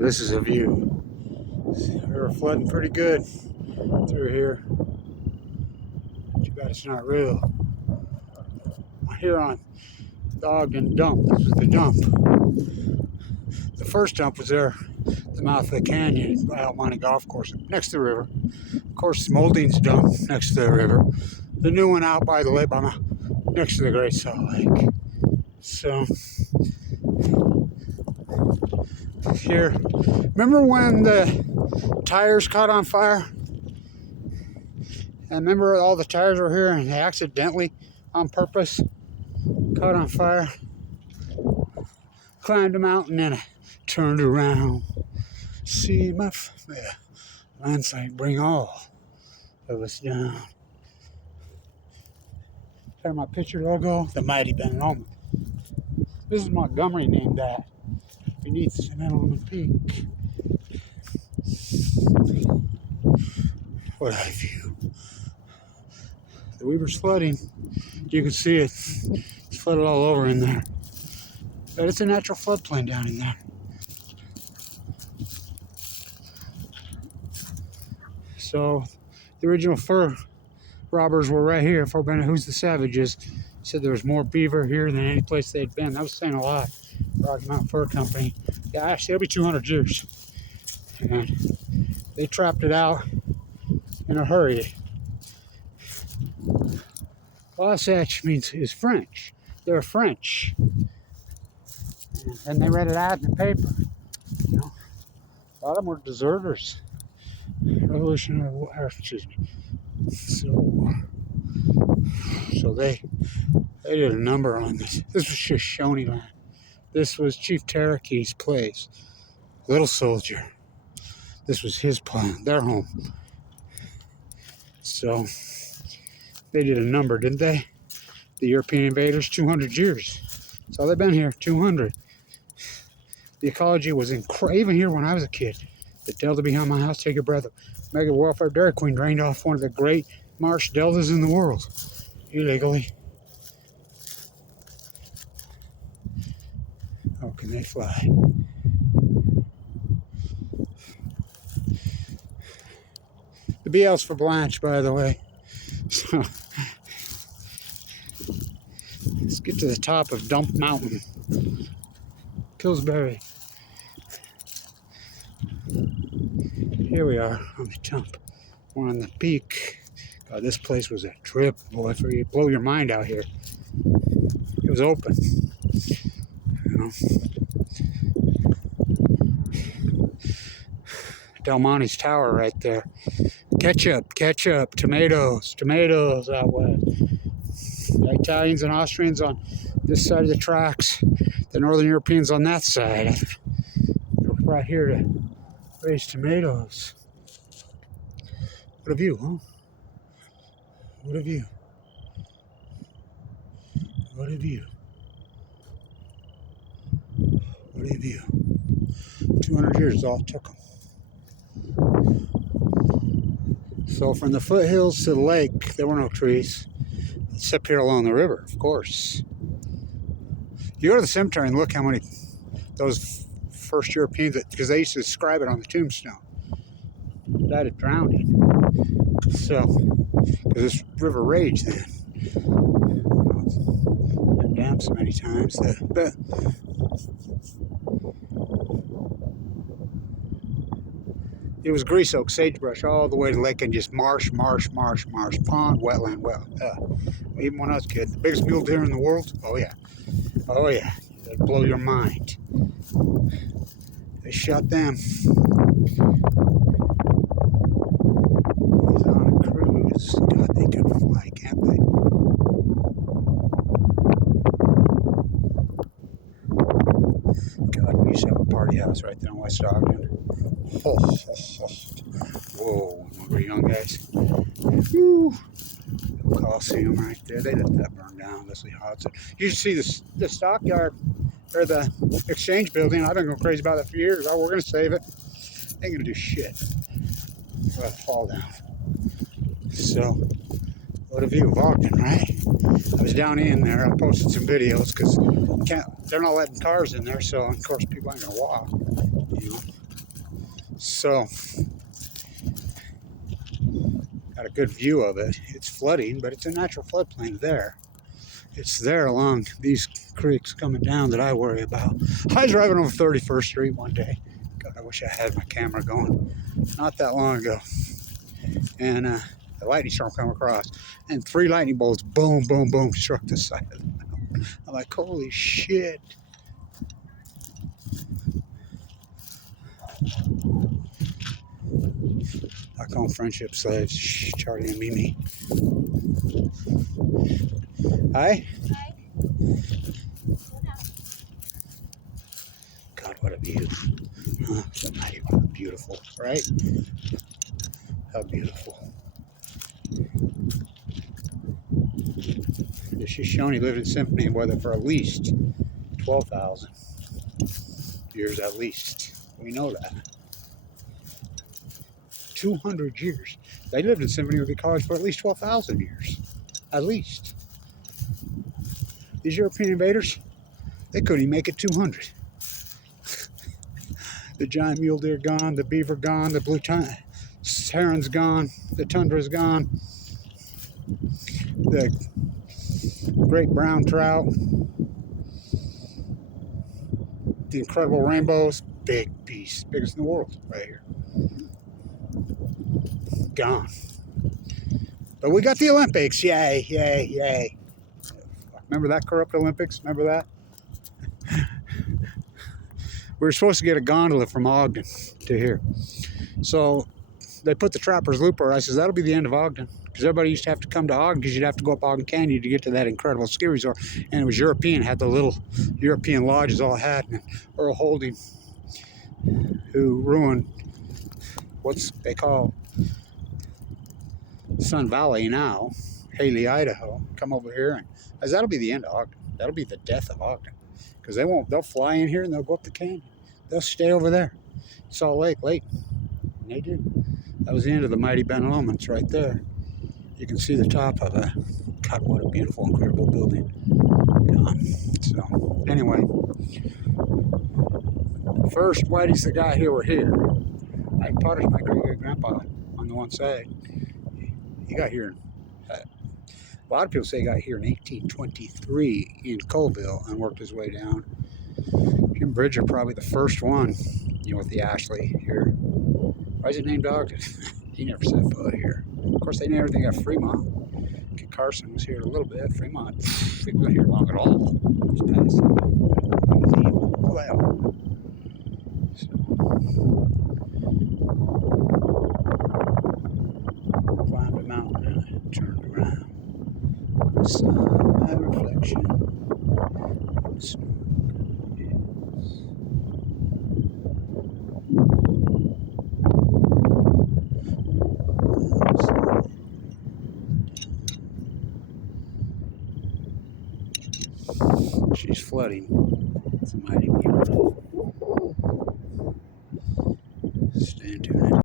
This is a view. River flooding pretty good through here. Too bad it's not real. Here on the Ogden dump. This is the dump. The first dump was there, the mouth of the canyon, out on a golf course next to the river. Of course, Molding's dump next to the river. The new one out by the lake, next to the Great Salt Lake. So here, remember when the tires caught on fire? And remember all the tires were here and they accidentally, on purpose, caught on fire? Climbed a mountain and I turned around. See my landslide bring all of us down. Got my picture logo, the mighty Ben. This is Montgomery named that. Beneath the Mental Peak. What a view. The Weaver's flooding. You can see it. It's flooded all over in there. But it's a natural floodplain down in there. So the original fur robbers were right here. Fort Bennett, who's the savages, said there was more beaver here than any place they'd been. That was saying a lot. Rocky Mountain Fur Company. Yeah, actually, it'll be 200 years. And they trapped it out in a hurry. Wasatch is French. They're French. And they read it out in the paper. You know, a lot of them were deserters. Revolutionary War, excuse me. So they did a number on this. This was Shoshone land. This was Chief Tarakee's place. Little soldier. This was his plan, their home. So they did a number, didn't they? The European invaders, 200 years. So they've been here, 200. The ecology was incredible. Even here when I was a kid, the delta behind my house, take a breath of Mega Welfare Dairy Queen drained off one of the great marsh deltas in the world, illegally. How can they fly? The BL's for Blanch, by the way. So let's get to the top of Dump Mountain, Pillsbury. Here we are on the dump. We're on the peak. God, this place was a trip, boy. For you blow your mind out here. It was open. You know. Del Monte's tower right there. Ketchup, tomatoes out west. The Italians and Austrians on this side of the tracks. The Northern Europeans on that side. They're right here to raise tomatoes. What a view, huh? What a view. What a view. What a view. 200 years is all it took them. So from the foothills to the lake, there were no trees. Except here along the river, of course. You go to the cemetery and look how many those first Europeans, because they used to describe it on the tombstone, died of drowning. So, because this river raged then. Been dammed so many times that it was grease oak, sagebrush all the way to the lake and just marsh, pond, wetland, even when I was a kid, the biggest mule deer in the world, oh yeah, that'd blow your mind. They shot them. He's on a cruise. God, they could fly, can't they? God, we used to have a party house right there in West Ogden. Whoa, when we were young guys. Woo. Coliseum right there. They let that burn down. Leslie Hodson. You should see the stockyard or the exchange building. I've been going crazy about that for years. Oh, we're going to save it. They ain't going to do shit. Let it fall down. So, what a view of Ogden, right? I was down in there. I posted some videos because they're not letting cars in there. So, of course, people ain't going to walk. You know. So, got a good view of it. It's flooding, but it's a natural floodplain there. It's there along these creeks coming down that I worry about. I was driving over 31st Street one day. God, I wish I had my camera going. Not that long ago. And the lightning storm come across. And 3 lightning bolts, boom, boom, boom, struck the side of the mountain. I'm like, holy shit. I call them friendship slaves, Charlie and Mimi. Hi? God, what a view. Huh? Beautiful, right? How beautiful. The Shoshone lived in symphony with it for at least 12,000 years at least. We know that. 200 years. They lived in symphony with the college for at least 12,000 years. At least. These European invaders, they couldn't even make it 200. The giant mule deer gone, the beaver gone, the blue heron's gone, the tundra's gone, the great brown trout, the incredible rainbows, big beast, biggest in the world right here. Gone. But we got the Olympics, yay, yay, yay. Remember that corrupt Olympics? Remember that? We were supposed to get a gondola from Ogden to here. So they put the Trapper's Loop where I says, that'll be the end of Ogden. Because everybody used to have to come to Ogden because you'd have to go up Ogden Canyon to get to that incredible ski resort. And it was European, had the little European lodges all had. And Earl Holding, who ruined what's they call Sun Valley now, Haley, Idaho, come over here. And I said, that'll be the end of Ogden. That'll be the death of Ogden. Because they'll fly in here and they'll go up the canyon. They'll stay over there. Salt Lake, Layton. And they do. That was the end of the mighty Ben Lomond's right there. You can see the top of it. God, what a beautiful, incredible building. So, anyway. First whiteys that got here were here. I Potter's my great-great-grandpa on the one side. He got here. A lot of people say he got here in 1823 in Colville and worked his way down. Jim Bridger, probably the first one, with the Ashley here. Why is it named Ogden? He never set foot here. Of course, they never think of Fremont. Kit Carson was here a little bit. Fremont, he wasn't here long at all. Just passed. He was evil. Well. So. Climbed a mountain and I turned around. I saw my reflection in the smoke. She's flooding. It's mighty beautiful. Stay tuned.